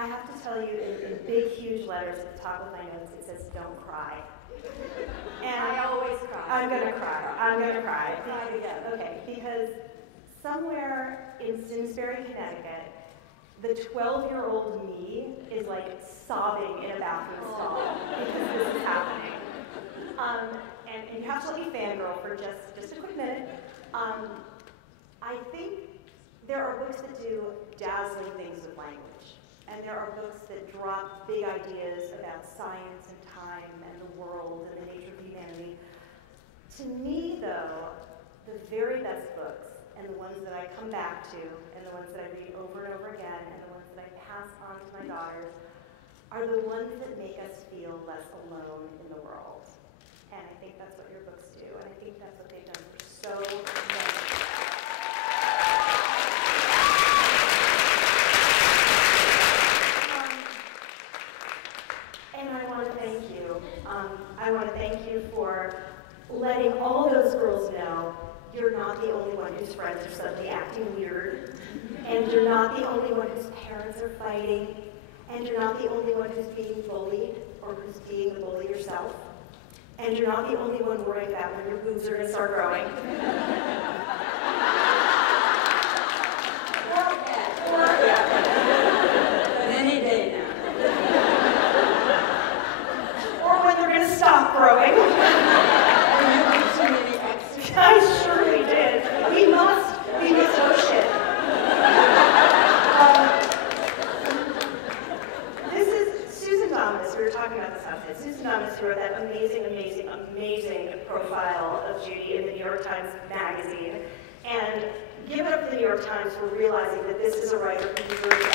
I have to tell you, in big, huge letters at the top of my notes, it says, "Don't cry." And I always cry. I'm gonna cry. I'm gonna cry. Cry together. Okay, because somewhere in Simsbury, Connecticut, the 12-year-old me is like sobbing in a bathroom stall because this is happening. And you have to let me fangirl for just a quick minute. I think there are books that do dazzling things with language. And there are books that drop big ideas about science and time and the world and the nature of humanity. To me, though, the very best books, and the ones that I come back to, and the ones that I read over and over again, and the ones that I pass on to my daughters, are the ones that make us feel less alone in the world. And I think that's what your books do, and I think that's what they've done for so many. And I want to thank you. I want to thank you for letting all those girls know you're not the only one whose friends are suddenly acting weird, and you're not the only one whose parents are fighting, and you're not the only one who's being bullied or who's being the bully yourself, and you're not the only one worried about when your boobs are going to start growing. Any day now. Or when they're going to stop growing. I surely did. We must. Oh shit. This is Susan Thomas. We were talking about this outfit. Susan Thomas wrote that amazing profile of Judy in the New York Times Magazine. And give it up to the New York Times for realizing that this is a writer who deserves it.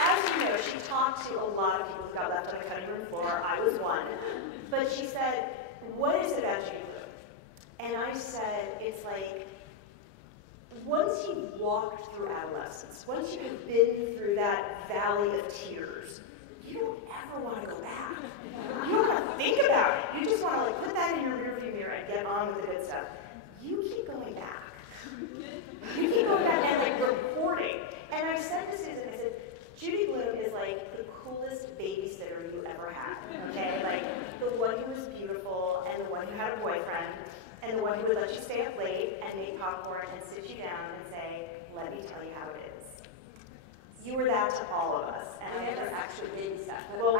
As you know, she talked to a lot of people who got left on the cutting room floor. I was one. But she said, "What is it about Judy Blume?" And I said, it's like, once you've walked through adolescence, once you've been through that valley of tears, you don't ever want to go back. You don't want to think about it. You just want to like put that in your rearview mirror and get on with the good stuff. You keep going back. You keep going back and like reporting. And I said to Susan, I said, Judy Blume is like the coolest babysitter you ever had, okay? Like the one who was beautiful and the one who had a boyfriend and the one who would let you stay up late and make popcorn and sit you down and say, "Let me tell you how it is." You were that to all of us. And I never actually babysat. Well,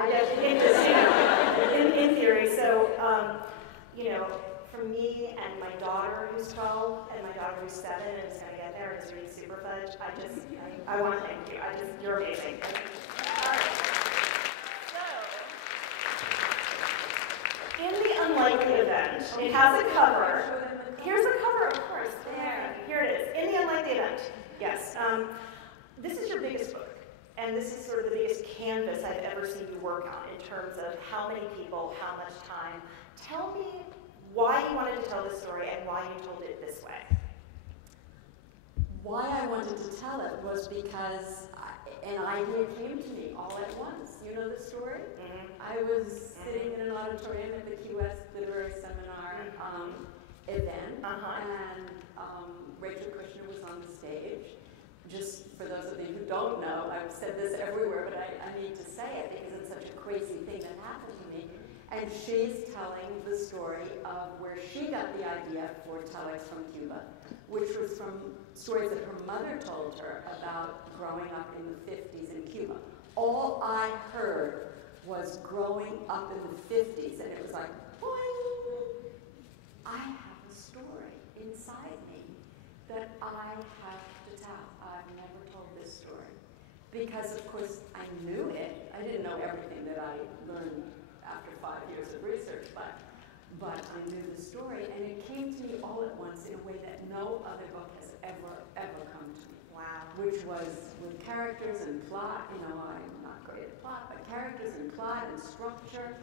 in theory. So, for me and my daughter who's 12 and my daughter who's 7 and is going to get there and is reading Super Fudge, I want to thank you. You're amazing. All right. So, in the unlikely event, it has a cover. Here's a cover, of course. Here it is. In the unlikely event, yes. This is your biggest book. And this is sort of the biggest canvas I've ever seen you work on in terms of how many people, how much time. Tell me why you wanted to tell this story and why you told it this way. Why I wanted to tell it was because an idea came to me all at once. You know the story? Mm-hmm. I was sitting in an auditorium at the Key West Literary Seminar event, and Rachel Kushner was on the stage. Just for those of you who don't know, I've said this everywhere, but I need to say it because it's such a crazy thing that happened to me. And she's telling the story of where she got the idea for Telex from Cuba, which was from stories that her mother told her about growing up in the 50s in Cuba. All I heard was growing up in the 50s, and it was like, boing! I have a story inside me that I have to tell. I've never told this story. Because, of course, I knew it. I didn't know everything that I learned after 5 years of research, but I knew the story, and it came to me all at once in a way that no other book has ever come to me. Wow. Which was with characters and plot. You know, I'm not great at plot, but characters and plot and structure.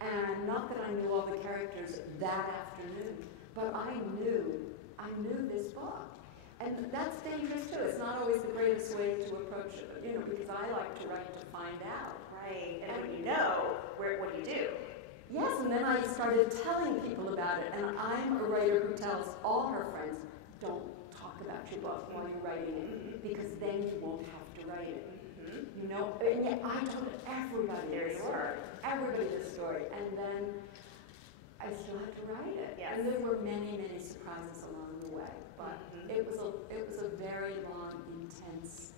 And not that I knew all the characters that afternoon, but I knew this book. And that's dangerous too. It's not always the greatest way to approach it, because I like to write to find out. Right, and when you know, what do you do? Yes, and then I started telling people about it, and I'm a writer who tells all her friends, don't talk about your book while you're writing it, because then you won't have to write it. You know, and yet I told everybody the story. Everybody the story. And then I still had to write it. Yes. And there were many, many surprises along the way. But it was a very long, intense,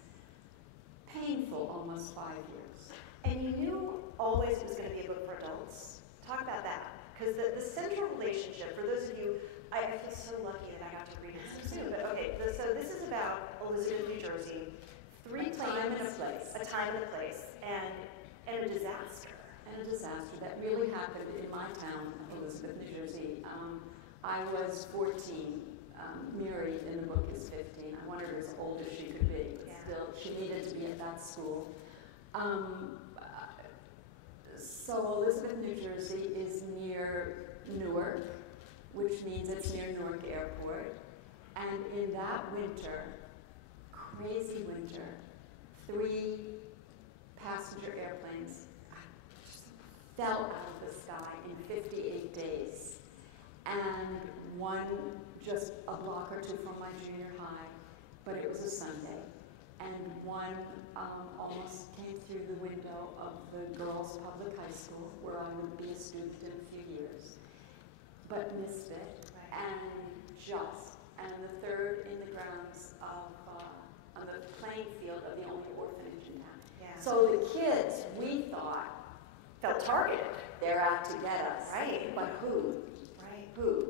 painful, almost 5 years. And you knew always it was going to be a book for adults. Talk about that. Because the central relationship, for those of you, I feel so lucky that I got to read it so soon. But okay, so this is about Elizabeth, New Jersey. A time and a place. A time and a place. And a disaster. And a disaster that really happened in my town, Elizabeth, New Jersey. I was 14. Mary in the book is 15. I wanted her as old as she could be, but still, she needed to be at that school. So Elizabeth, New Jersey is near Newark, which means it's near Newark Airport. And in that winter, crazy winter, 3 passenger airplanes fell out of the sky in 58 days. And one just a block or 2 from my junior high, but it was a Sunday. And one almost came through the window of the girls' public high school, where I would be a student in a few years, but missed it. And the third in the grounds of, on the playing field of the only orphanage in town. Yeah. So the kids, we thought, Felt targeted. they're out to get us. Right. But who? Right. Who?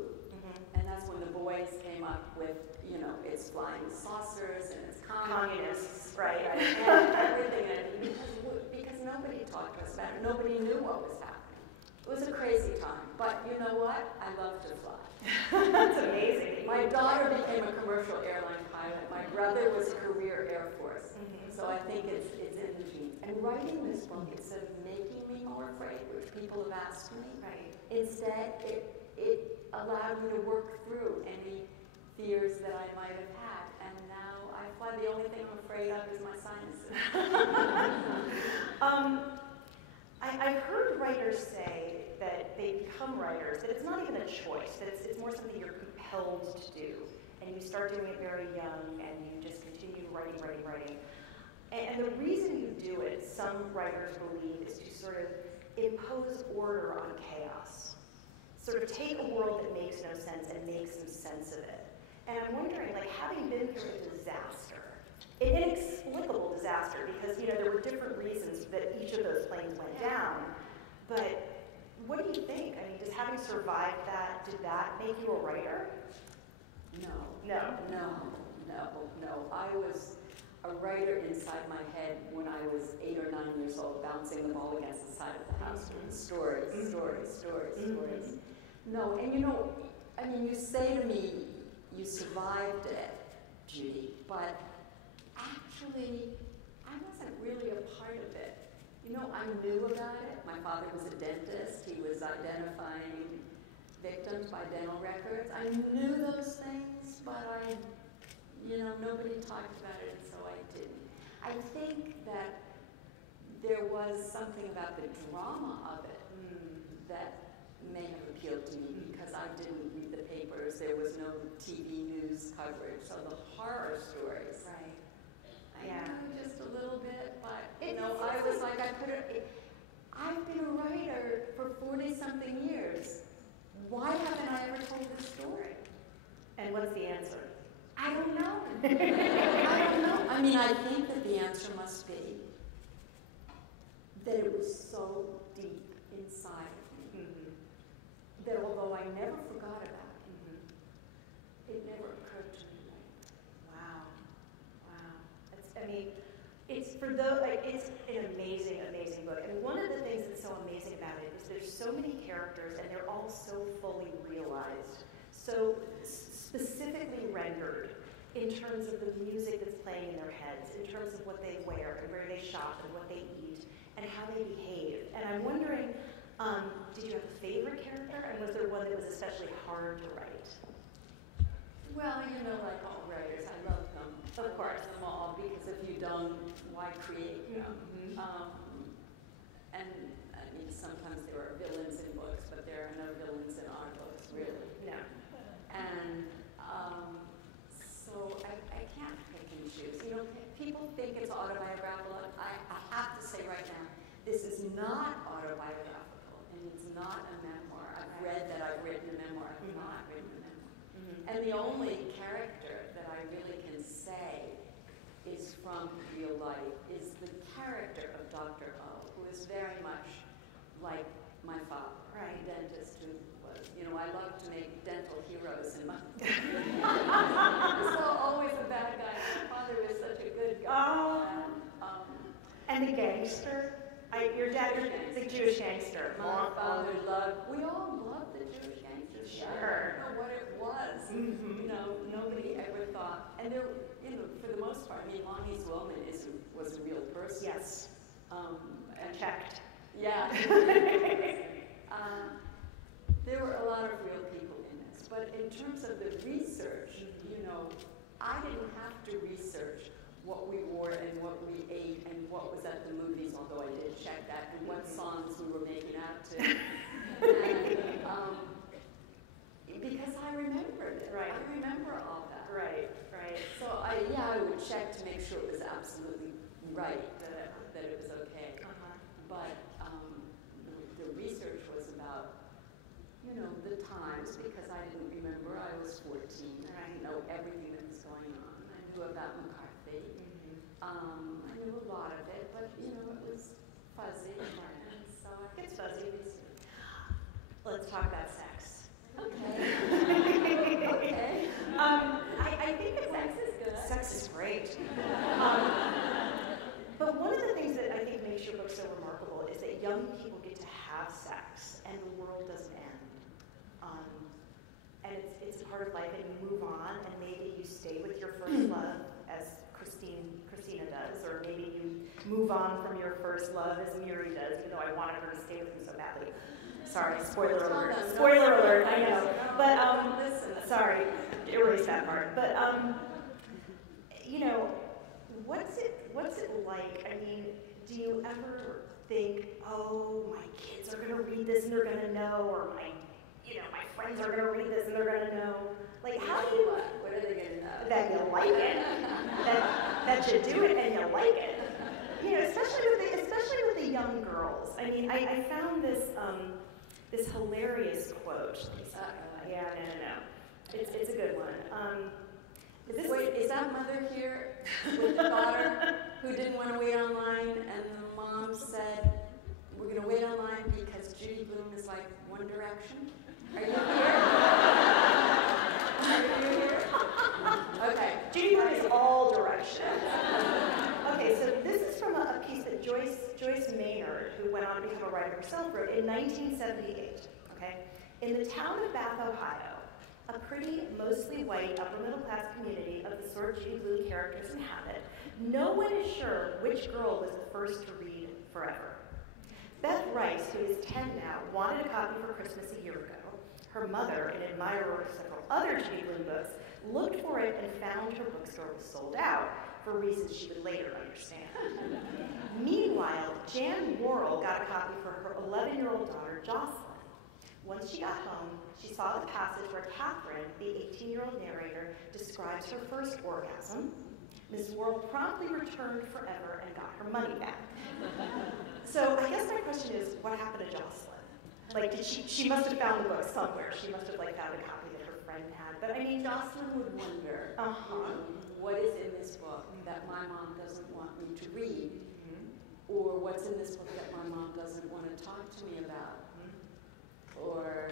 And that's when the boys came up with, you know, it's flying saucers and it's Communists, right. and everything. Because nobody talked to us about it. Nobody knew what was happening. It was a crazy time. But you know what? I love to fly. That's amazing. My daughter became a commercial airline pilot. My brother was career Air Force. So I think it's in the genes. And writing this book, instead of making me more afraid, which people have asked me, instead it allowed me to work through any fears that I might have had. And now I fly. The only thing I'm afraid of is my sinuses. I've heard writers say that they become writers, that it's not even a choice, that it's more something you're compelled to do. And you start doing it very young, and you just continue writing. And the reason you do it, some writers believe, is to sort of impose order on chaos. Sort of take a world that makes no sense and make some sense of it. And I'm wondering, like, having been through a disaster, an inexplicable disaster, because, you know, there were different reasons that each of those planes went down, but what do you think? I mean, just having survived that, did that make you a writer? No. No. I was a writer inside my head when I was 8 or 9 years old, bouncing the ball against the side of the house with stories. No, and you know, I mean, you say to me, you survived it, Judy, but actually, I wasn't really a part of it. You know, I knew about it. My father was a dentist. He was identifying victims by dental records. I knew those things, but nobody talked about it, and so I didn't. I think that there was something about the drama of it that may have appealed to me, because I didn't read the papers. There was no TV news coverage, so the horror stories. Right. I knew just a little bit, but I was like, I've been a writer for 40-something years. Why haven't I ever told this story? And what's the answer? I don't know. I don't know. I mean, I think that the answer must be that it was so deep inside of me that although I never forgot about it, it never occurred to me. Wow. It's an amazing book. And one of the things that's so amazing about it is there's so many characters, and they're all so fully realized, so specifically rendered in terms of the music that's playing in their heads, in terms of what they wear and where they shop and what they eat and how they behave. And I'm wondering, did you have a favorite character, and was there one that was especially hard to write? Well, like all writers, I love them. Of course. I love them all, because if you don't, why create them? And I mean, sometimes there are villains in books, but there are no villains in our books, really. No. And so I issues. You know, people think it's autobiographical. I have to say right now, this is not autobiographical, and it's not a memoir. I've read that I've written a memoir. I've not written a memoir. And the only character that I really can say is from real life is the character of Dr. O, who is very much like my father, Right. a dentist who was, you know, I love to make dental heroes in my so always a bad guy. My father was such a good guy. And the gangster? Your dad was the Jewish gangster. My father loved, we all loved the Jewish gangsters. Sure. I don't know what it was. You know, nobody ever thought, and there, you know, for the most part, I mean, Lonnie Zwillman was a real person. Yes. And Checked. yeah. There were a lot of real people in this, but in terms of the research, you know, I didn't have to research what we wore and what we ate and what was at the movies, although I did check that, and what songs we were making out to. And, because I remembered it. Right. I remember all that. Right. So I would check to make sure it was absolutely right, that it was okay. But the research was about, you know, the times, because I didn't remember. I was 14. I didn't know everything that was going on. I knew about McCarthy. I knew a lot of it, but, you know, it was fuzzy. And so It's fuzzy. Let's talk about sex. Okay. Okay. I think that Sex is good. Sex is great. But one of the things that I think makes your book so remarkable is that young people get to have sex and the world doesn't end. And it's a part of life, and you move on, and maybe you stay with your first love, as Christina does, or maybe you move on from your first love, as Miri does, even though I wanted her to stay with me so badly. Sorry, spoiler alert. Spoiler alert, I know. But, sorry, erase that part. But, you know, what's it like? I mean, do you ever think, oh, my kids are going to read this and they're going to know, or my friends are going to read this and they're going to know? Like, how do you... What are they going to know? That you like it. that you do it and you like it. You know, especially with the young girls. I mean, I found this this hilarious quote. Yeah, no. It's a good one. Wait, is that mother here with the daughter who didn't want to wait online, and the mom said, we're going to wait online because Judy Blume is like One Direction? Are you here? Are you here? Okay. Judy Blume is all direction. Okay, so this is from a piece that Joyce Maynard, who went on to become a writer herself, wrote in 1978. Okay, in the town of Bath, Ohio, a pretty, mostly white, upper-middle-class community of the sort Judy Blume characters inhabit, no one is sure which girl was the first to read Forever. Beth Rice, who is 10 now, wanted a copy for Christmas a year ago. Her mother, an admirer of several other Judy Blume books, looked for it and found her bookstore was sold out, for reasons she would later understand. Meanwhile, Jan Worrell got a copy for her 11-year-old daughter, Jocelyn. Once she got home, she saw the passage where Catherine, the 18-year-old narrator, describes her first orgasm. Ms. Worrell promptly returned Forever and got her money back. So I guess my question is, what happened to Jocelyn? Like, did she must have found the book somewhere. She must have found a copy that her friend had. But I mean, Jocelyn would wonder, what is in this book that my mom doesn't want me to read? Or what's in this book that my mom doesn't want to talk to me about? Or,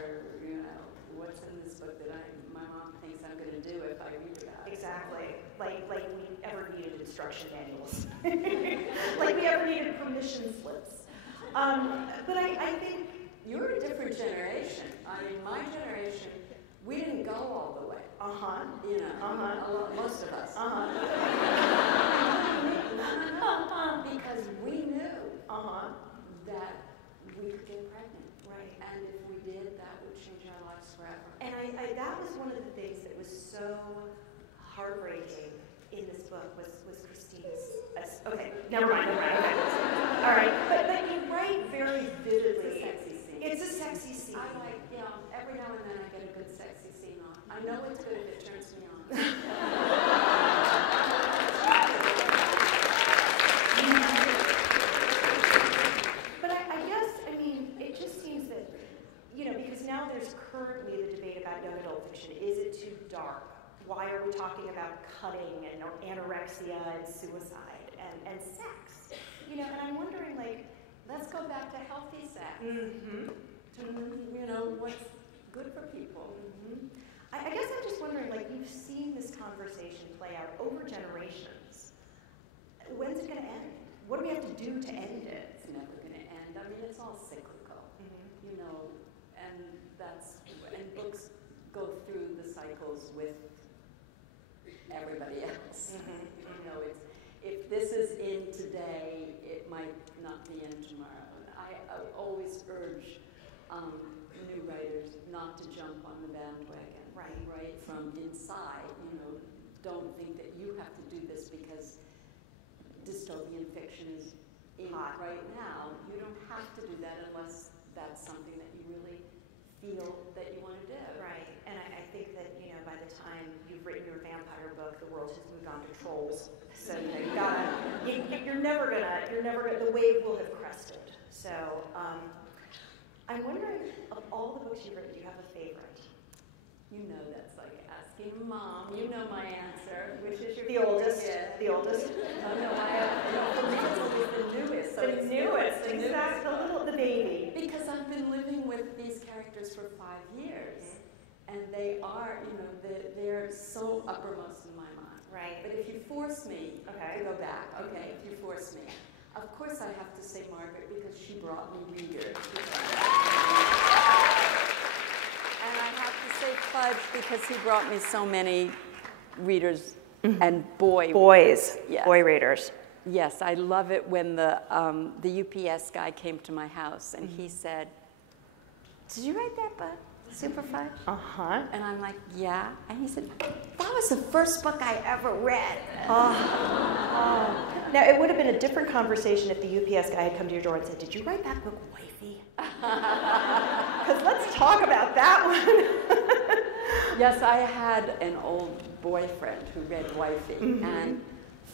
you know, what's in this book that my mom thinks I'm going to do if I read about it? Exactly. Like we ever needed instruction manuals. Like we ever needed permission slips. But I think... You're a different generation. I mean, my generation, we didn't go all the way. You know, most of us. Because we knew that we could get pregnant. Right. And if we did, that would change our lives forever. And I that was one of the things that was so heartbreaking in this book was Christine's. Okay, never mind. Okay. All right, but you write very vividly. It's a sexy scene. It's a sexy scene. I like, you know, every now and then I get a good sexy scene on. I know it's good if it turns me on. heard, Lee, the debate about young adult fiction. Is it too dark? Why are we talking about cutting and anorexia and suicide and sex? You know, and I'm wondering, like, let's go back to healthy sex. Mm-hmm. To, you know, what's good for people. Mm-hmm. I guess I'm just wondering, like, you've seen this conversation play out over generations. When's it going to end? What do we have to do to end it? It's never going to end. I mean, it's all cyclical, you know, and books go through the cycles with everybody else. You know, if this is in today, it might not be in tomorrow. And I always urge new writers not to jump on the bandwagon. Right from inside, you know, don't think that you have to do this because dystopian fiction is in hot right now. You don't have to do that unless that's something that you really feel that you want to do. Right, and I think that, you know, by the time you've written your vampire book, the world has moved on to trolls. So, you know, you're never gonna, the wave will have crested. So, I'm wondering, of all the books you've written, do you have a favorite? You know, that's like asking Mom. You know my answer, which is your The oldest. favorite. The oldest. Oh, no, for me, it's always the newest. So The newest, exactly. The baby. Because I've been living with these characters for 5 years, and they are, you know, they're so uppermost in my mind. Right. But if you force me Okay. to go back, okay, if you force me, of course I have to say Margaret because she brought me readers. And I have to say Fudge because he brought me so many readers and Boys. Yes. Boy readers. Yes, I love it when the UPS guy came to my house and he said, "Did you write that book, Super Fudge?" Uh-huh. And I'm like, "Yeah." And he said, "That was the first book I ever read." Now, it would have been a different conversation if the UPS guy had come to your door and said, "Did you write that book, Wifey?" Because let's talk about that one. Yes, I had an old boyfriend who read Wifey and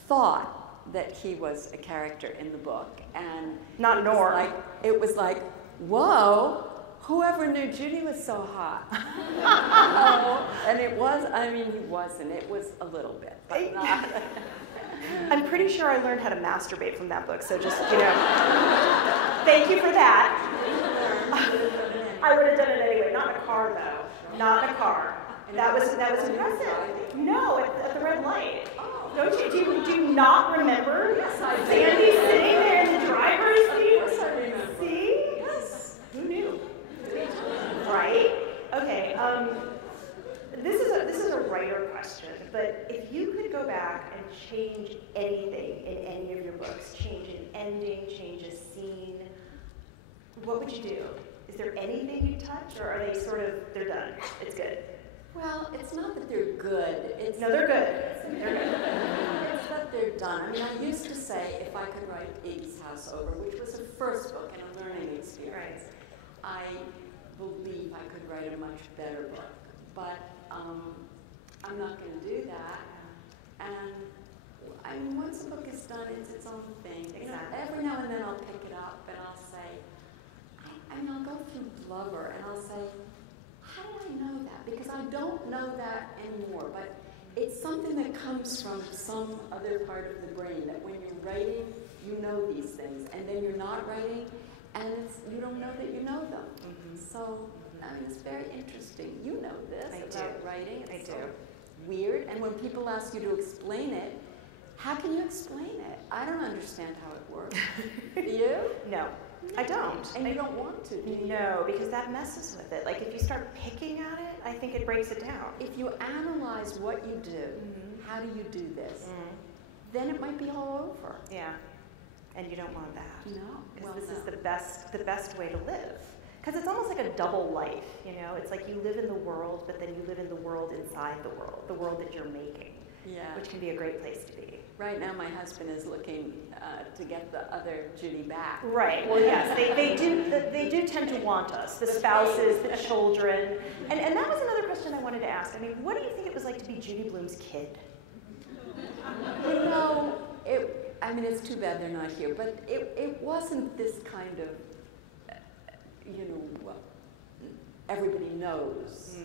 thought that he was a character in the book. And Not Nor. It was like, whoa, whoever knew Judy was so hot? And it was, I mean, he wasn't. It was a little bit, but not. I'm pretty sure I learned how to masturbate from that book, so just, you know, thank you for that. I would have done it anyway, not in a car though, not in a car. That was impressive. No, at the red light. Don't you, do you not remember? Yes, I do. Sandy sitting there in the driver's seat? Of course I remember. See? Yes. Who knew? Right? Okay, this is a writer question, but if you could go back and change anything in any of your books, change an ending, change a scene, what would you do? Is there anything you'd touch, or are they sort of, they're done, it's good? Well, it's not that they're good. It's No, they're good. They're good. It's that they're done. I mean, I used to say if I could write Iggy's House Over, which was a first book and a learning experience, I believe I could write a much better book. But I'm not going to do that. And I mean, once a book is done, it's its own thing. Exactly. You know, every now and then I'll pick it up and I'll say, I mean, I'll go through Lover and I'll say, how did I know that? Because I don't know that anymore, but it's something that comes from some other part of the brain, that when you're writing, you know these things, and then you're not writing, and you don't know that you know them. So, I mean, it's very interesting. You know this about writing. It's so weird, and when people ask you to explain it, how can you explain it? I don't understand how it works. Do you? No. I don't. And you don't want to, do you? No, because that messes with it. Like, if you start picking at it, I think it breaks it down. If you analyze what you do, how do you do this, then it might be all over. Yeah. And you don't want that. No. Because this is the best way to live. Because it's almost like a double life, you know? It's like you live in the world, but then you live in the world inside the world that you're making. Yeah. Which can be a great place to be. Right now, my husband is looking to get the other Judy back. Right. Well, yes, they do tend to want us, the spouses, the children, and that was another question I wanted to ask. I mean, what do you think it was like to be Judy Blume's kid? You know, I mean, it's too bad they're not here, but it wasn't this kind of, you know, everybody knows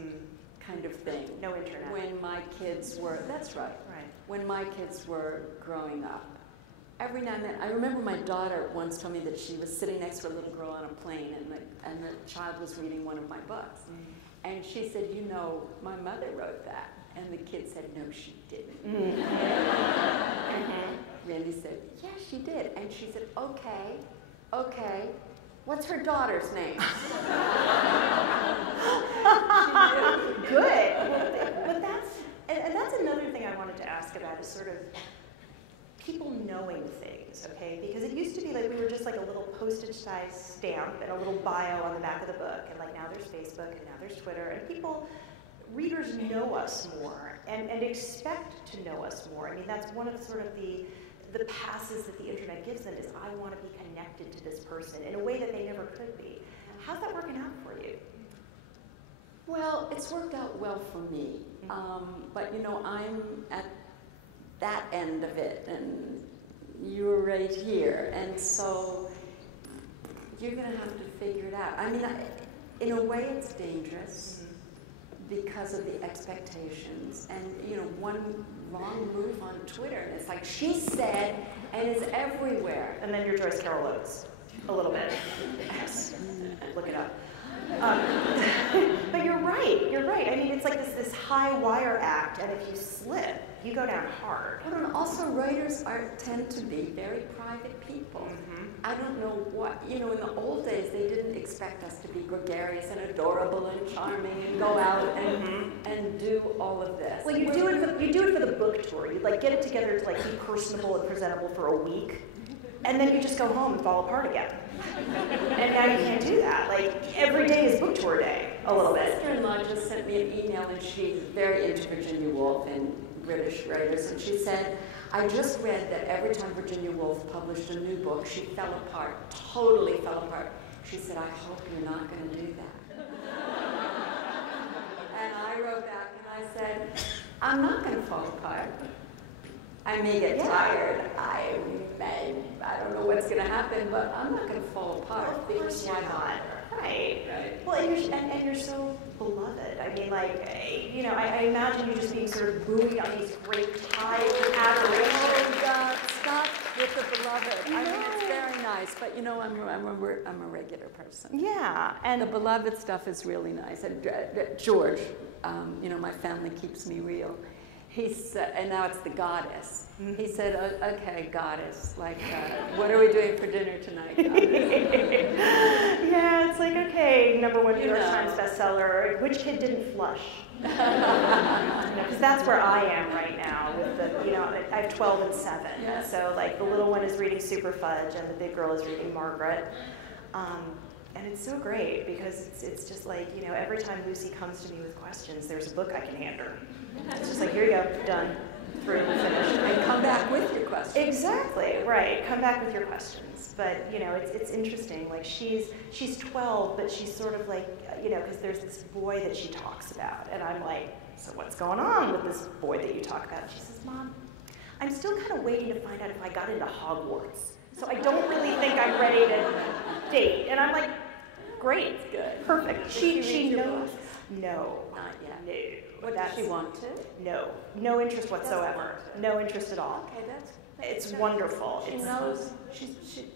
kind of thing. No internet. When my kids were, that's right. Right. When my kids were growing up, every now and then, I remember my daughter once told me that she was sitting next to a little girl on a plane, and the child was reading one of my books. And she said, you know, my mother wrote that. And the kid said, no, she didn't. Randy said, yeah, she did. And she said, okay, what's her daughter's name? Good. But that's another thing I wanted to ask about is sort of people knowing things, okay? Because it used to be like we were just like a little postage-sized stamp and a little bio on the back of the book, and like now there's Facebook and now there's Twitter, and readers know us more and expect to know us more. I mean, that's one of sort of the passes that the internet gives them is I want to be connected to this person in a way that they never could be. How's that working out for you? Well, it's worked out well for me, but you know, I'm at that end of it, and you're right here, and so you're going to have to figure it out. I mean, in a way, it's dangerous because of the expectations, and you know, one wrong move on Twitter, and it's like she said, and it's everywhere. And then you're Joyce Carol Oates, a little bit. Yes. Look it up. But you're right. I mean, it's like this high wire act, and if you slip, you go down hard. Well, and also writers tend to be very private people. I don't know what, you know, in the old days, they didn't expect us to be gregarious and adorable and charming and go out and do all of this. Well, you do it for the book tour. You like get it together to like be personable and presentable for a week, and then you just go home and fall apart again. And now you can't do that. Like every day is book tour day, a little bit. My sister-in-law just sent me an email, and she's very into Virginia Woolf and British writers, and she said, I just read that every time Virginia Woolf published a new book, she fell apart, totally fell apart. She said, I hope you're not going to do that. And I wrote back and I said, I'm not going to fall apart. I may get tired. I don't know what's going to happen, but I'm not going to fall apart. Well, of course you're not. Right. Well, and you're so beloved. I mean, like, you know, I imagine you just being sort of buoyed on these great tides of adoration. Oh, God, stop with the beloved. I mean, it's very nice, but you know, I'm a regular person. Yeah, and the beloved stuff is really nice. And George, you know, my family keeps me real. He said, and now it's the goddess. He said, okay, goddess, like, what are we doing for dinner tonight, goddess? Yeah, it's like, okay, #1 New York Times bestseller, which kid didn't flush? Because that's where I am right now with the, you know, I have 12 and 7. Yes. So like the little one is reading Super Fudge and the big girl is reading Margaret. And it's so great because it's just like, you know, every time Lucy comes to me with questions, there's a book I can hand her. It's just like, here you go, done, through, finished. And come back with your questions. Exactly, right, come back with your questions. But, you know, it's interesting, like she's 12, but she's sort of like, you know, because there's this boy that she talks about. And I'm like, so what's going on with this boy that you talk about? And she says, Mom, I'm still kind of waiting to find out if I got into Hogwarts. So I don't really think I'm ready to date. And I'm like, great, good, perfect. She knows. No, not yet. No. What does she want to? No interest whatsoever. No interest at all. Okay, that's it's wonderful. She knows.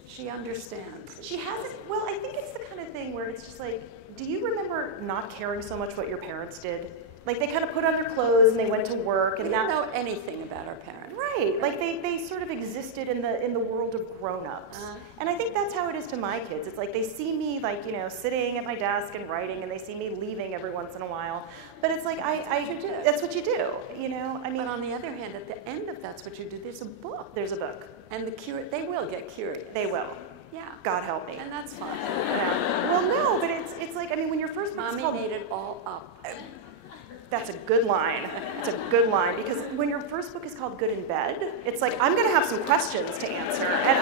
She understands. She hasn't. Well, I think it's the kind of thing where it's just like, do you remember not caring so much what your parents did? Like they kind of put on their clothes and they went to work, and we didn't know anything about our parents. Right. Like they sort of existed in the world of grown-ups. And I think that's how it is to my kids. It's like they see me like, you know, sitting at my desk and writing, and they see me leaving every once in a while. But it's like that's what you do. You know? I mean, but on the other hand, at the end of that's what you do, there's a book. There's a book. And they will get curious. They will. Yeah. God help me. And that's fine. Yeah. Well, no, but it's like, I mean, when your first book's Mommy made it all up. That's a good line. It's a good line, because when your first book is called Good in Bed, it's like, I'm going to have some questions to answer, and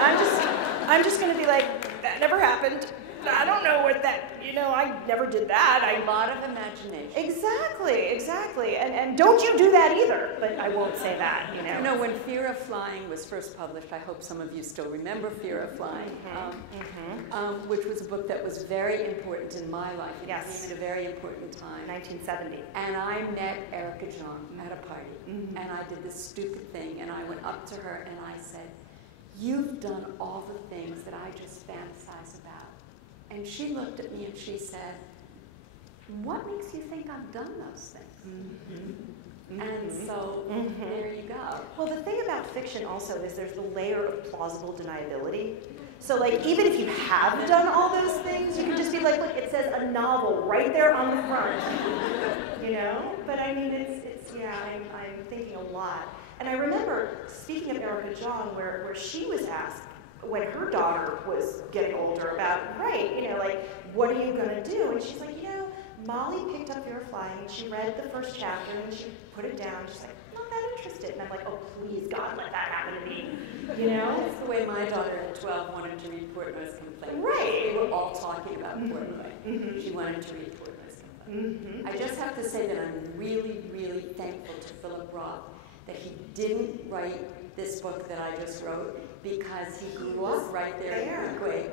I'm just going to be like, that never happened. I don't know what that, I never did that. A lot of imagination. Exactly. And don't you do that either, but I won't say that, When Fear of Flying was first published, I hope some of you still remember Fear of Flying, which was a book that was very important in my life. It came at a very important time. 1970. And I met Erica Jong at a party, and I did this stupid thing, and I went up to her and I said, "You've done all the things that I just fantasize about." And she looked at me and she said, "What makes you think I've done those things?" And so there you go. Well, the thing about fiction also is there's the layer of plausible deniability. So like, even if you have done all those things, you can just be like, look, it says a novel right there on the front, But I mean, I'm thinking a lot. And I remember, speaking of Erica Jong, where she was asked when her daughter was getting older about, what are you gonna do? And she's like, Molly picked up Fear of Flying, and she read the first chapter, and she put it down, and she's like, I'm not that interested. And I'm like, oh, please, God, let that happen to me, That's the way my daughter at 12 wanted to read Portnoy's Complaint. Right. We were all talking about Portnoy. She wanted to read Portnoy's Complaint. I just have to say that I'm really, really thankful to Philip Roth that he didn't write this book that I just wrote, because he grew up right there in Quake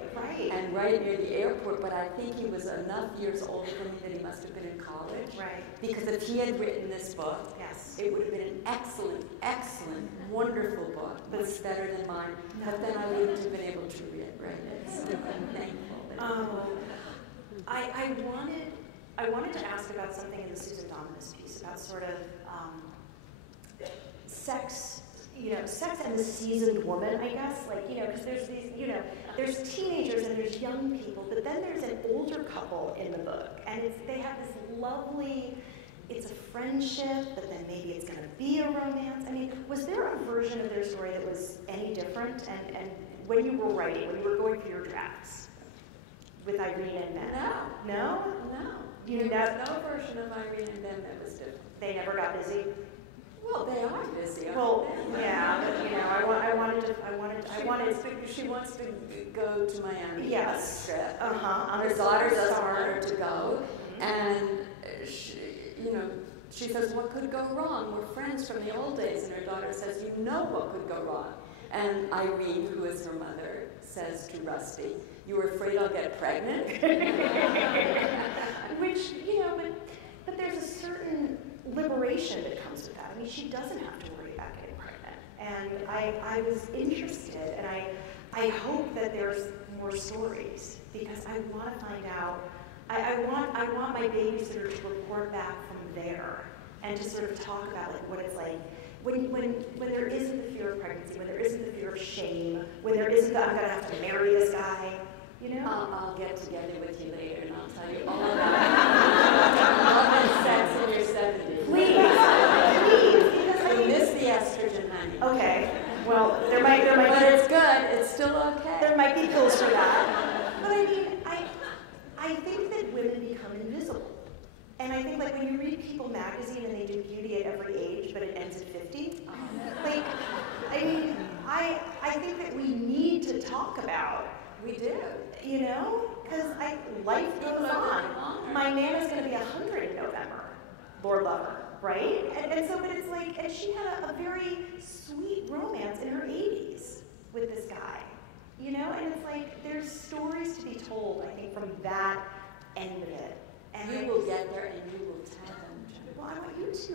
and right near the airport, but I think he was enough years older than me that he must have been in college. Right. Because if he had written this book, it would have been an excellent, excellent, wonderful book, much better than mine, but then I wouldn't have been able to read it, right? So I'm thankful that I wanted to ask about something in the Susan Dominus piece, about sort of sex, sex and the seasoned woman, I guess, because there's these, there's teenagers and there's young people, but then there's an older couple in the book, and they have this lovely, it's a friendship, but then maybe it's going to be a romance. I mean, was there a version of their story that was any different? And when you were writing, when you were going through your drafts with Irene and Ben? No. There was no version of Irene and Ben that was different. They never got busy? Well, they are busy. Well, yeah, but She wants to go to Miami. Yes. Trip. On Her daughter doesn't want her to go, and she says, "What could go wrong? We're friends from the old days." And her daughter says, "You know what could go wrong." And Irene, who is her mother, says to Rusty, "You were afraid I'll get pregnant?" Which, but there's a certain liberation that comes with that. I mean, she doesn't have to worry about getting pregnant. And I was interested, and I hope that there's more stories, because I want to find out. I want my babysitter to report back from there and to sort of talk about what it's like when there isn't the fear of pregnancy, when there isn't the fear of shame, when there isn't the I'm gonna have to marry this guy. I'll get together with you later and I'll tell you all about love and sex in your 70s. Please, because you miss the estrogen, honey. Okay. Well, there might but be. It's good. It's still okay. There might be pills for that. But I mean, I think that women become invisible. And I think when you read People magazine and they do beauty at every age, but it ends at 50, I think that we need to talk about. We do. Because life goes on. My Nana's going to be 100 in November, Lord love her, right? And so, but it's and she had a very sweet romance in her 80s with this guy, and it's there's stories to be told, I think, from that end of it. And you will get there and you will tell them. Well, I want you to.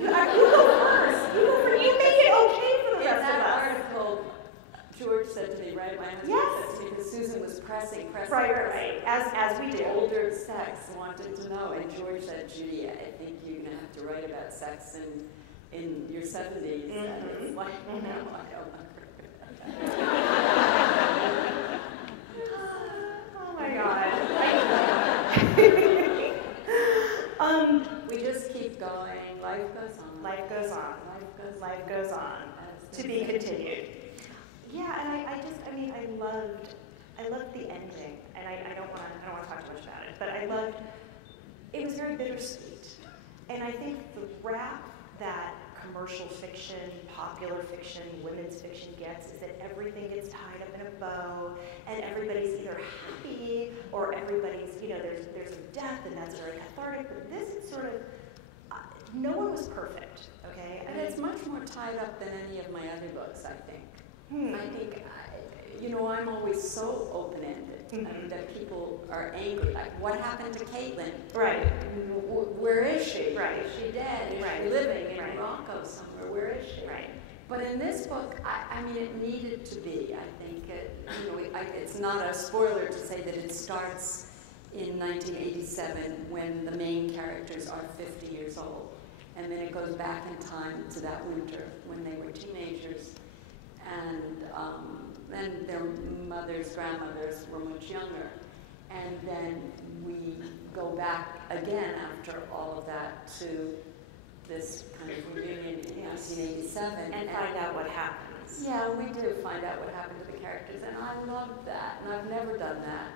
You go first. You make it okay for the rest of us. In that article, George said to me, right? My husband said to me, because Susan was pressing. Right. As we do. Older sex wanted to know, and George said, "Judy, I think you're going to have to write about sex in your 70s." And it's no, I don't agree. Oh my God. We just keep going. Life goes on. Life goes on. Life goes on. To be continued. Yeah, and I loved the ending, and I don't want to talk too much about it, but it was very bittersweet. And I think the wrap that commercial fiction, popular fiction, women's fiction gets, is that everything gets tied up in a bow, and everybody's either happy, or everybody's, there's a death, and that's very cathartic, but this is sort of, no one was perfect, okay? And it's much more tied up than any of my other books, I think. I think, I'm always so open-ended that people are angry. Like, what happened to Caitlin? Right. Where is she? Right. Is she dead? Is right. she living in Morocco somewhere? Where is she? Right. But in this book, I mean, it needed to be. I think it's not a spoiler to say that it starts in 1987 when the main characters are 50 years old. And then it goes back in time to that winter when they were teenagers. And their mothers, grandmothers were much younger. And then we go back again after all of that to this kind of reunion in 1987. And find out what happens. Yeah, we do find out what happened to the characters, and I loved that, and I've never done that.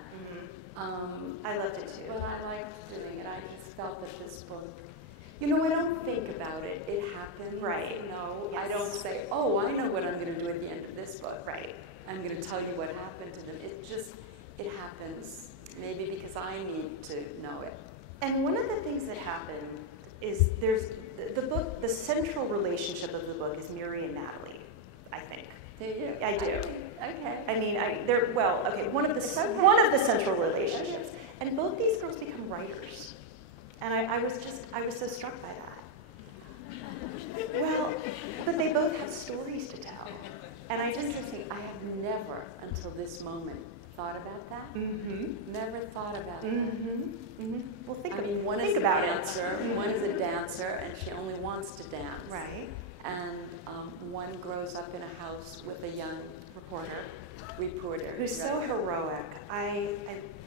I loved it too. But I liked doing it. I just felt that this book, I don't think about it. It happens. Right. Yes. I don't say, oh, I know what I'm going to do at the end of this book. Right. I'm going to tell you what happened to them. It happens, maybe because I need to know it. And one of the things that happened is there's the book, the central relationship of the book is Miri and Natalie, I think. Do you? I do. Okay. I mean, one of the central relationships. And both these girls become writers. And I was so struck by that. Well, but they both have stories to tell. And I just think I have never, until this moment, thought about that. Never thought about that. Well, one is a dancer, one is a dancer, and she only wants to dance. Right. And one grows up in a house with a young reporter. Who's so heroic. I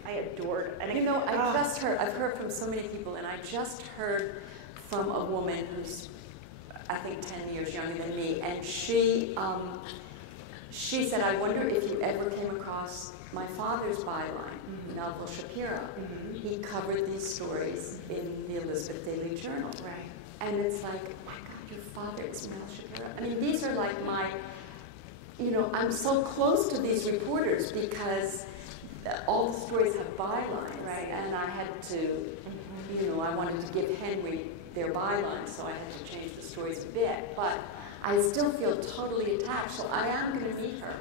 adored. And I've heard from so many people, and I just heard from a woman who's, I think, 10 years younger than me, and she said, I wonder if you ever came across my father's byline, Melville Shapiro. He covered these stories in the Elizabeth Daily Journal. Right. And it's like, oh my God, your father is Mel Shapiro. I mean, these are like my, I'm so close to these reporters because all the stories have bylines. Right. And I had to, I wanted to give Henry their bylines, so I had to change the stories a bit. But I still feel totally attached, so I am going to meet her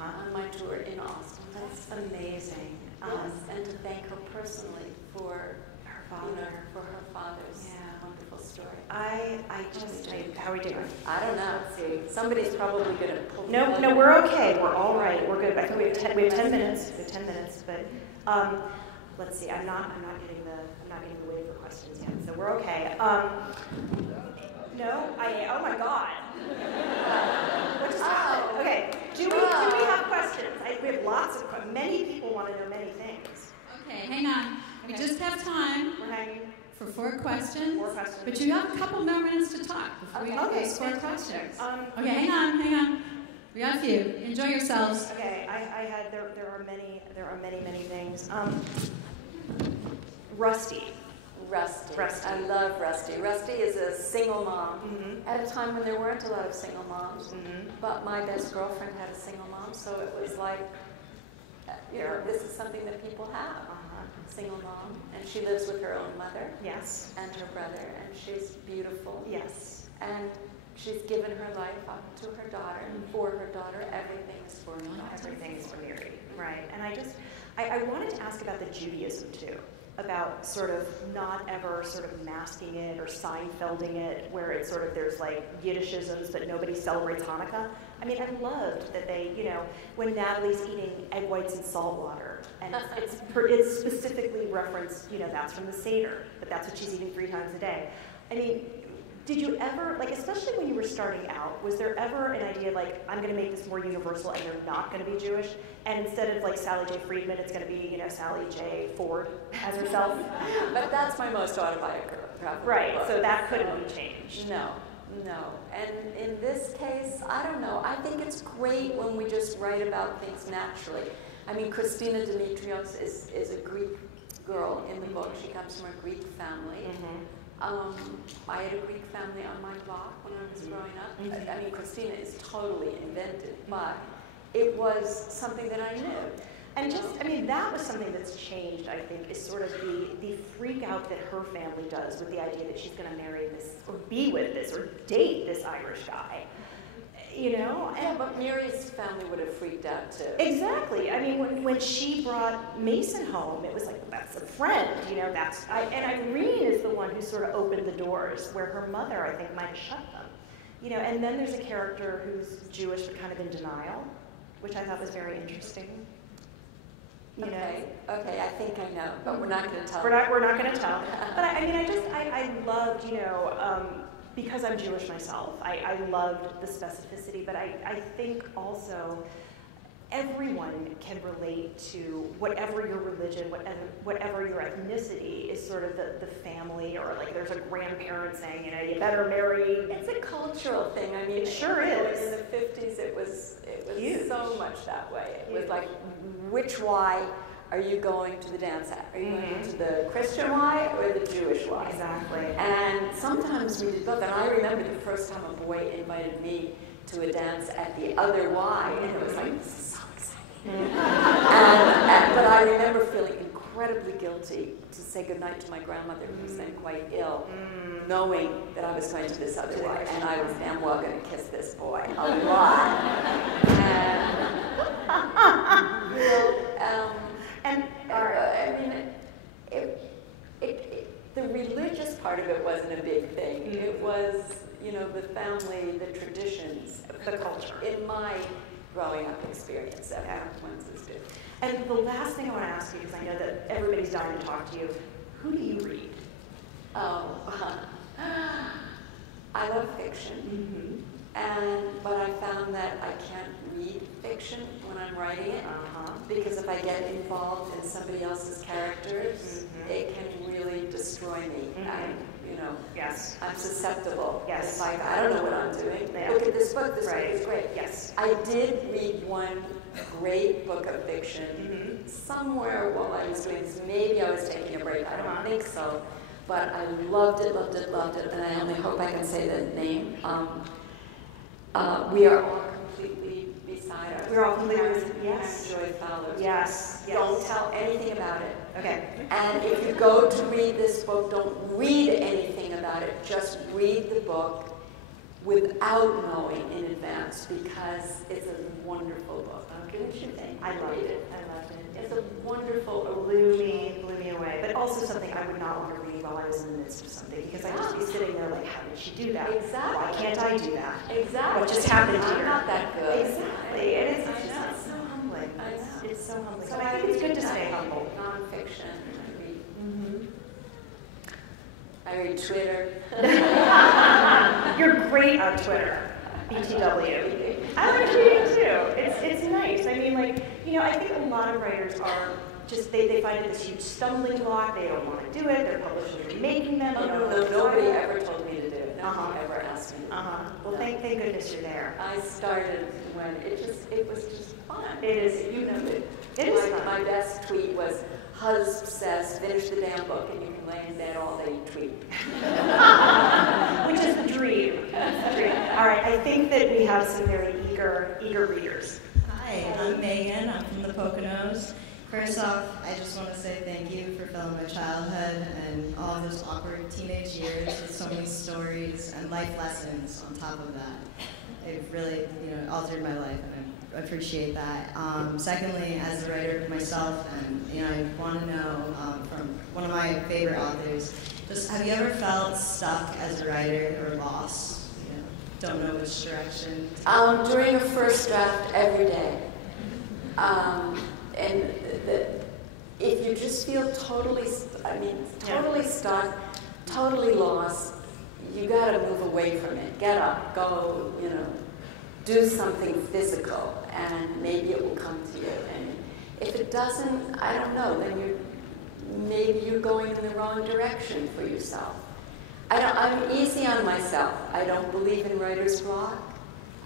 on my tour in Austin. That's amazing. Yes, and to thank her personally for her father's wonderful story. How are we doing? I don't know. Let's see. Somebody's probably going to pull. No, we're okay. We're all right. We're good. I think we have 10 minutes. We have 10 minutes, but let's see. I'm not getting the wave for questions yet, so we're okay. Oh my God. What just happened? Okay. Do we have questions? We have lots of questions. Many people want to know many things. Okay, hang on. We just have time We're hanging. for 4 questions. 4 questions. But you have a couple more minutes to talk before we get those 4 questions. Okay, hang on. We got a few. Enjoy yourselves. Okay, there are many things. Rusty. I love Rusty. Rusty is a single mom at a time when there weren't a lot of single moms. But my best girlfriend had a single mom, so it was like, this is something that people have. Single mom, and she lives with her own mother. Yes. And her brother, and she's beautiful. Yes. And she's given her life up to her daughter, and for her daughter, everything is for her daughter. Everything is for Miri, right? And I wanted to ask about the Judaism too, about sort of not ever sort of masking it or Seinfelding it, where it's sort of there's like Yiddishisms, but nobody celebrates Hanukkah. I mean, I loved that they, when Natalie's eating egg whites and salt water, and it's specifically referenced, that's from the Seder, but that's what she's eating 3 times a day. I mean, did you ever, especially when you were starting out, was there ever an idea I'm going to make this more universal and you're not going to be Jewish? And instead of Sally J. Friedman, it's going to be, Sally J. Ford as herself? But that's my most autobiographical Right, book. so that couldn't be changed. No. And in this case, I don't know. I think it's great when we just write about things naturally. I mean, Christina Dimitrios is a Greek girl in the book. She comes from a Greek family. I had a Greek family on my block when I was growing up. I mean, Christina is totally invented, but it was something that I knew. And just, I mean, that was something that's changed, I think, is sort of the freak out that her family does with the idea that she's going to marry this, or be with this, or date this Irish guy. You know? Yeah, but Miri's family would have freaked out too. Exactly. I mean, when she brought Mason home, it was like, that's a friend, you know, and Irene is the one who sort of opened the doors, where her mother, I think, might have shut them. You know, and then there's a character who's Jewish but kind of in denial, which I thought was very interesting. You know? Okay, I think I know, but we're not going to tell. We're not going to tell. But I mean, I loved, you know, because I'm Jewish myself, I loved the specificity, but I think also everyone can relate to whatever your religion, whatever your ethnicity is sort of the family, or like there's a grandparent saying, you know, you better marry. It's a cultural thing. I mean, it sure is. In the 50s, it was huge. So much that way. It was like, which Y are you going to the dance at? Are you going to the Christian Y or the Jewish Y? Exactly. And sometimes we did both. And I remember the first time a boy invited me to a dance at the other Y, and it was like, this is so exciting. But I remember feeling incredibly guilty to say goodnight to my grandmother, who was then quite ill, knowing that I was going to this other Y, and I was damn well going to kiss this boy a lot. And, you know, I mean, the religious part of it wasn't a big thing. It was, you know, the family, the traditions, the culture. In my growing up experience, that influences too. And the last thing I want to ask you, because I know that everybody's dying to talk to you, who do you read? Oh, I love fiction. But I found that I can't read fiction when I'm writing it, because if I get involved in somebody else's characters, it can really destroy me. You know, I'm susceptible. It's like, I don't know what I'm doing. Look at this book. This book is great. I did read one great book of fiction somewhere while I was doing this. Maybe I was taking a break. I don't think so. But I loved it, and I only hope I can say the name. We are all completely beside ourselves. We're all completely beside ourselves. Yes. Joy Fowler's. Yes. Don't tell anything about it. Okay. And if you go to read this book, don't read anything about it. Just read the book without knowing in advance, because it's a wonderful book. Didn't you think? I loved it. It's a wonderful, blew me away. But also something I would not want to read while I was in the midst of something, because I'd just be sitting there like, how did she do that? Exactly. Why can't I do that? Exactly. What just happened here? I'm not that good. Exactly. And it's so humbling. It's so humbling. So I think it's good to stay humble. Nonfiction. I read Twitter. You're great on Twitter. BTW. I like reading too. It's nice. I mean, like, you know, I think a lot of writers are just, they find it this huge stumbling block. They don't want to do it. Their publishers are making them. Nobody ever told me to do it. Nobody ever asked me. Well, thank goodness you're there. I started when it was just fun. It is. You know it. It is fun. My best tweet was, "Husband says, finish the damn book, and you can lay in bed all day and tweet." Which is the dream. All right, I think that we have some very eager readers. Hi, I'm Megan. I'm from the Poconos. First off, I just want to say thank you for filling my childhood and all those awkward teenage years with so many stories and life lessons on top of that. It really, altered my life, and I appreciate that. Secondly, as a writer myself, and I want to know from one of my favorite authors, just have you ever felt stuck as a writer or lost? Don't know which direction. During a first draft, every day. If you just feel totally stuck, totally lost, you got to move away from it. Get up, go, do something physical, and maybe it will come to you. And if it doesn't, I don't know, then maybe you're going in the wrong direction for yourself. I'm easy on myself. I don't believe in writer's block.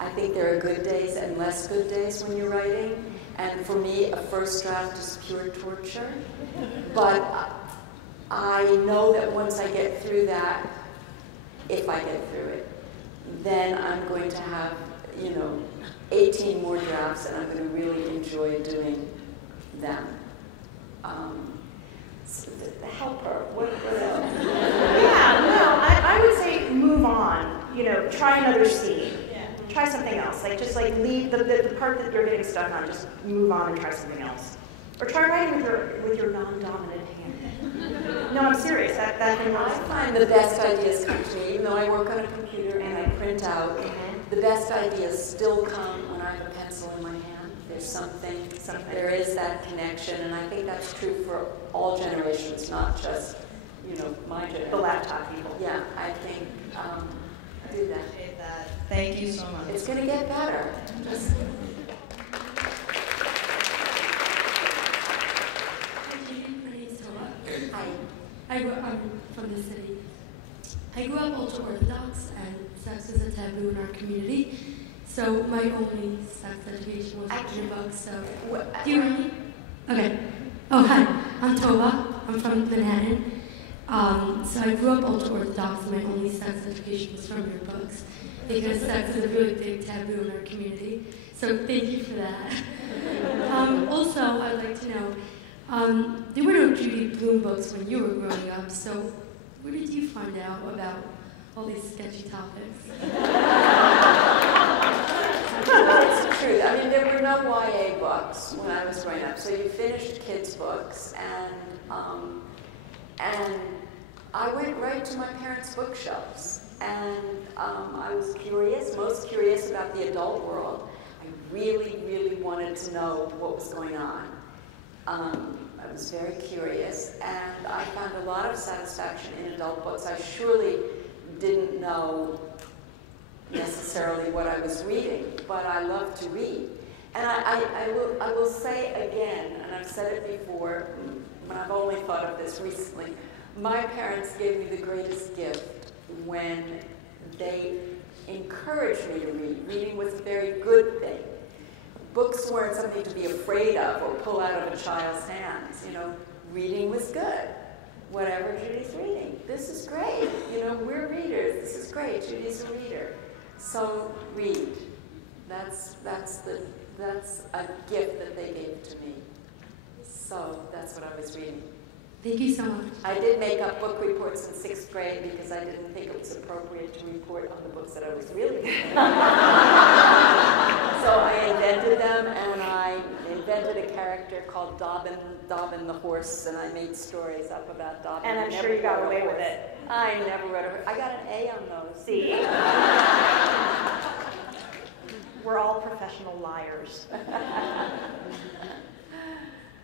I think there are good days and less good days when you're writing. And for me, a first draft is pure torture. But I know that once I get through that, if I get through it, then I'm going to have, 18 more drafts, and I'm going to really enjoy doing them. So the helper, what else? Yeah, no, I would say move on. Try another scene. Yeah. Try something else. Just leave the part that you're getting stuck on. Just move on and try something else. Or try writing with your non-dominant hand. No, I'm serious. That can work. I find the best ideas come to me, even though I work on a computer and I print out. The best ideas still come when I have a pencil in my hand. There's something. There is that connection, and I think that's true for all generations, not just, my generation. The laptop people. Yeah, I think do that. Appreciate that. Thank you so much. It's going to get better. Just My name's Toa. hi. I'm from the city. I grew up ultra-Orthodox, and sex is a taboo in our community. So my only sex education was reading books. So, do you hear me? Okay. Oh, hi. I'm Tova. I'm from Manhattan. So I grew up ultra-Orthodox, and my only sex education was from your books, because sex is a really big taboo in our community. So thank you for that. Also, I'd like to know, there were no Judy Blume books when you were growing up, so where did you find out about all these sketchy topics? It's the truth. I mean, there were no YA books when I was growing up, so you finished kids' books, and I went right to my parents' bookshelves, and I was curious, most curious about the adult world. I really, really wanted to know what was going on. I was very curious, and I found a lot of satisfaction in adult books. I surely didn't know necessarily what I was reading, but I love to read. And I will say again, and I've said it before, and I've only thought of this recently, my parents gave me the greatest gift when they encouraged me to read. Reading was a very good thing. Books weren't something to be afraid of or pull out of a child's hands. Reading was good. Whatever Judy's reading, this is great. We're readers. This is great. Judy's a reader. So read. That's a gift that they gave to me. So that's what I was reading. Thank you so much. I did make up book reports in 6th grade because I didn't think it was appropriate to report on the books that I was really reading. So I invented them, and I invented a character called Dobbin the horse, and I made stories up about Dobbin. And I'm sure you got away with it. I never read a. I got an A on those. See? We're all professional liars.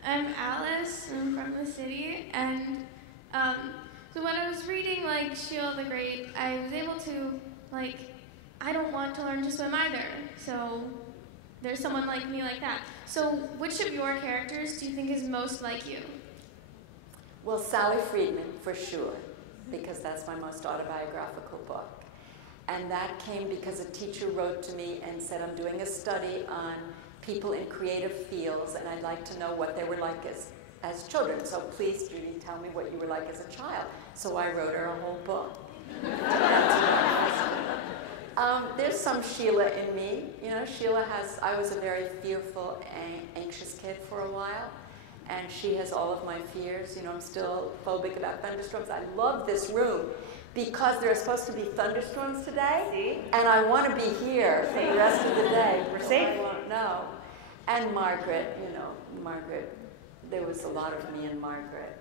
I'm Alice. I'm from the city, and so when I was reading Sheila the Great, I was able to I don't want to learn to swim either. So there's someone like me like that. So which of your characters do you think is most like you? Well, Sally Friedman for sure, because that's my most autobiographical book, and that came because a teacher wrote to me and said, I'm doing a study on people in creative fields, and I'd like to know what they were like as children. So please, Judy, tell me what you were like as a child. So I wrote her a whole book. There's some Sheila in me. I was a very fearful, anxious kid for a while, and she has all of my fears. I'm still phobic about thunderstorms. I love this room because there are supposed to be thunderstorms today. See? And I want to be here for the rest of the day. We're safe. I won't know. And Margaret, Margaret, there was a lot of me in Margaret.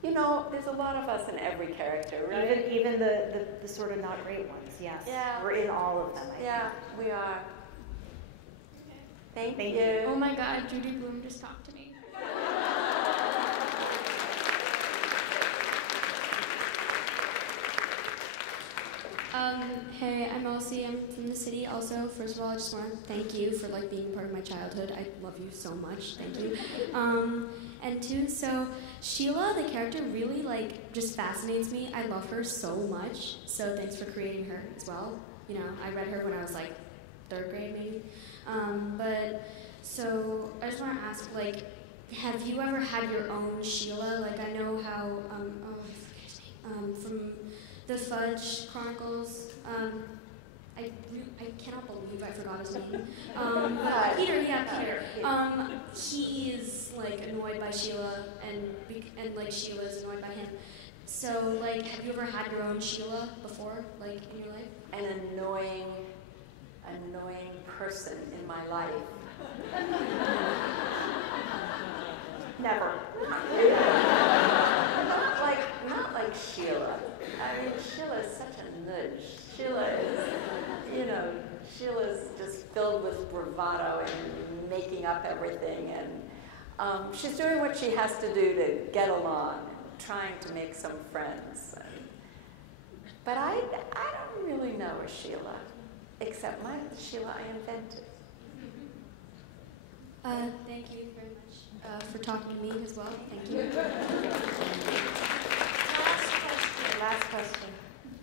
There's a lot of us in every character, right? Even the sort of not great ones, yes. Yeah. We're in all of them, I Yeah, we are. Thank Thank you. Oh my God, Judy Blume just talked to me. Hey, I'm Elsie. I'm from the city also. First of all, I just want to thank you for being part of my childhood. I love you so much. Thank you. And two, so Sheila, the character, really just fascinates me. I love her so much. So thanks for creating her as well. I read her when I was 3rd grade maybe. But so I just want to ask have you ever had your own Sheila? Like, I know how, I forget his name, from the Fudge Chronicles, I cannot believe I forgot his name. Peter, Peter. He is like annoyed by Sheila, and like Sheila is annoyed by him. So, like, have you ever had your own Sheila before, like, in your life? An annoying person in my life. Never. Not like Sheila. I mean, Sheila is such a nudge. Sheila's just filled with bravado and making up everything, and she's doing what she has to do to get along, trying to make some friends. But I don't really know a Sheila, except my Sheila I invented. Thank you very much for talking to me as well. Thank you. Last question.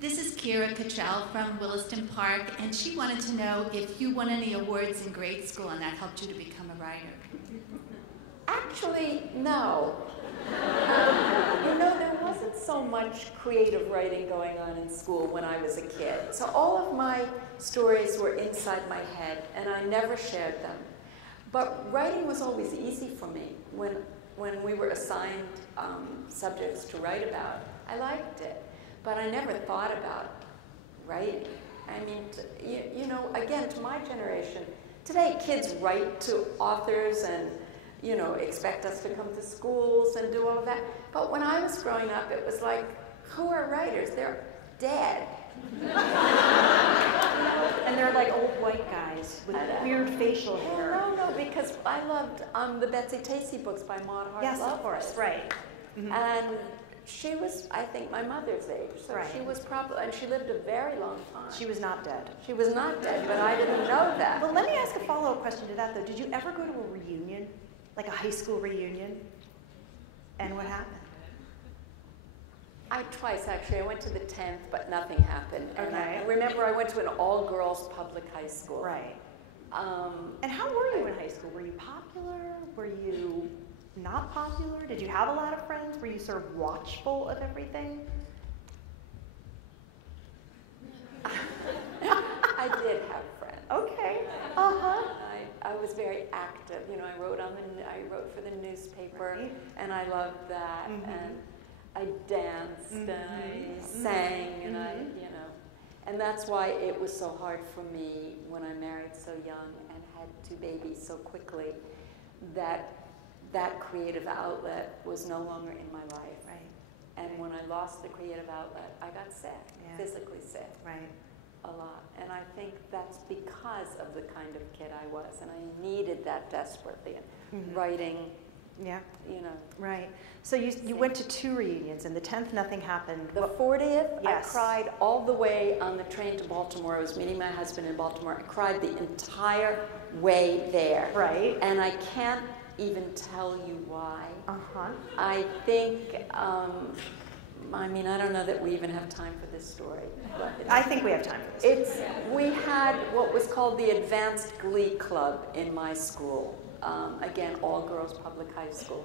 This is Kira Cottrell from Williston Park, and she wanted to know if you won any awards in grade school and that helped you to become a writer. Actually, no. There wasn't so much creative writing going on in school when I was a kid. So all of my stories were inside my head, and I never shared them. But writing was always easy for me. When we were assigned subjects to write about, I liked it. But I never thought about writing. I mean, again, to my generation, today kids write to authors and, expect us to come to schools and do all of that. But when I was growing up, it was like, who are writers? They're dead. And they're like old white guys with weird facial hair. Well, no, because I loved the Betsy Tacy books by Maud Hart. Yes, of course, right. Mm-hmm. And she was, I think, my mother's age, so right. She was probably, and she lived a very long time. She was not dead. She was not dead, but I didn't know that. Well, let me ask a follow-up question to that, though. Did you ever go to a reunion, like a high school reunion? And what happened? Twice, actually. I went to the 10th, but nothing happened. Okay. And I remember I went to an all-girls public high school. Right. And how were you in high school? Were you popular? Were you not popular? Did you have a lot of friends? Were you sort of watchful of everything? I did have friends. Okay. Uh-huh. I was very active. I wrote for the newspaper, right. And I loved that. Mm-hmm. And I danced and I sang and and that's why it was so hard for me when I married so young and had 2 babies so quickly that creative outlet was no longer in my life. Right. And when I lost the creative outlet, I got sick, physically sick. Right. A lot. And I think that's because of the kind of kid I was, and I needed that desperately. Writing. Yeah. Right. So you went to 2 reunions, and the 10th nothing happened. The 40th, yes. I cried all the way on the train to Baltimore. I was meeting my husband in Baltimore. I cried the entire way there. Right. And I can't even tell you why. Uh-huh. I think, I don't know that we even have time for this story. I think we have time for this. We had what was called the Advanced Glee Club in my school. Again, all-girls public high school.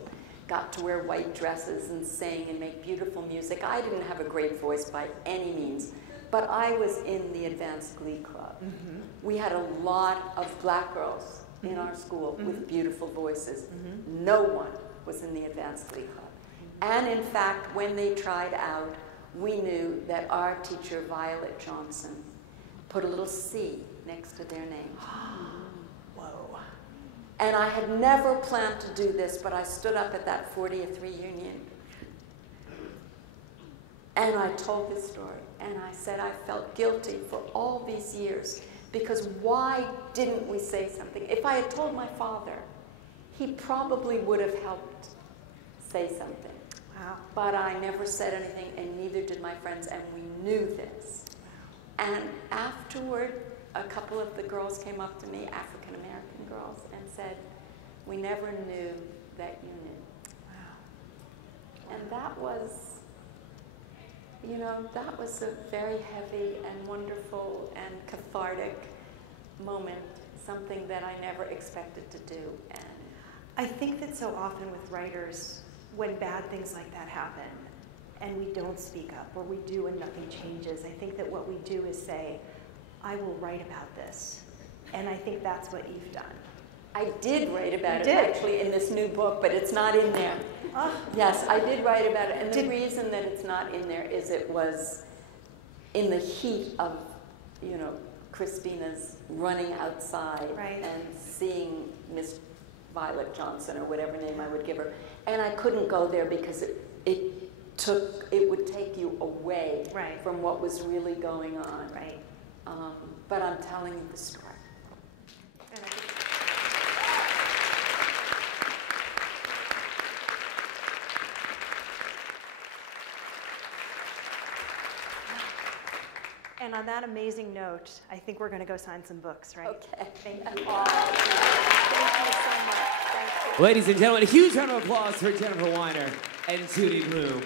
Got to wear white dresses and sing and make beautiful music. I didn't have a great voice by any means, but I was in the Advanced Glee Club. Mm-hmm. We had a lot of black girls in our school with beautiful voices. Mm-hmm. No one was in the Advanced Glee Club. And in fact, when they tried out, we knew that our teacher, Violet Johnson, put a little C next to their name. Whoa. And I had never planned to do this, but I stood up at that 40th reunion. And I told this story. And I said I felt guilty for all these years, because why didn't we say something? If I had told my father, he probably would have helped say something. Wow. But I never said anything, and neither did my friends, and we knew this. And afterward, a couple of the girls came up to me, African-American girls, and said, we never knew that you knew. Wow. And that was, that was a very heavy and wonderful and cathartic moment, something that I never expected to do. And I think that so often with writers, when bad things like that happen, and we don't speak up, or we do and nothing changes, I think that what we do is say, I will write about this. And I think that's what you've done. I did write about it actually in this new book, but it's not in there. Oh. Yes, I did write about it, and the reason that it's not in there is it was in the heat of, you know, Christina's running outside and seeing Miss Violet Johnson or whatever name I would give her, and I couldn't go there because it would take you away from what was really going on. Right. But I'm telling you the story. And on that amazing note, I think we're going to go sign some books, right? Okay. Thank you all. Thank you so much. Thank you. Ladies and gentlemen, a huge round of applause for Jennifer Weiner and Judy Blume.